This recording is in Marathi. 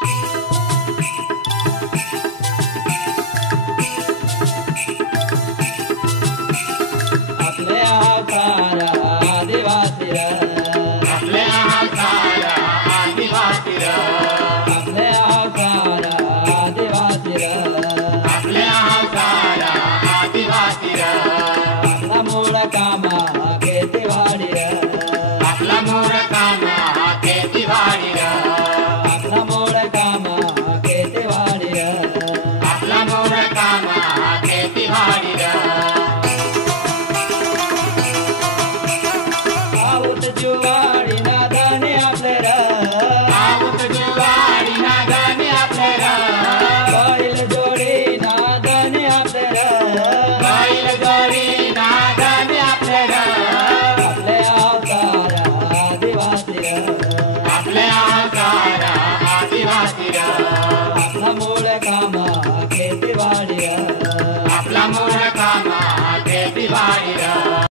आपले अवतार आदिवासी र, आपले अवतार आदिवासी र, आपले अवतार आदिवासी र, आपले अवतार आदिवासी र, आपला मूळ कामा खेतीवाडी र, आपला मूळ काम खेतीवाडी र, आपला मूळ कामा खेतीवाडी र, आपला मूळ काम खेतीवाडी र, आऊत जुवाडी नादाने आपले र, आऊत जुवाडी नादाने आपले र, बैल जोडी नादाने आपले र, बैल जोडी नादाने आपले र, आपले अवतार आदिवासी र, आपले अवतार आदिवासी र, आपला मूळ कामा खेतीवाडी र, आपला मूळ काम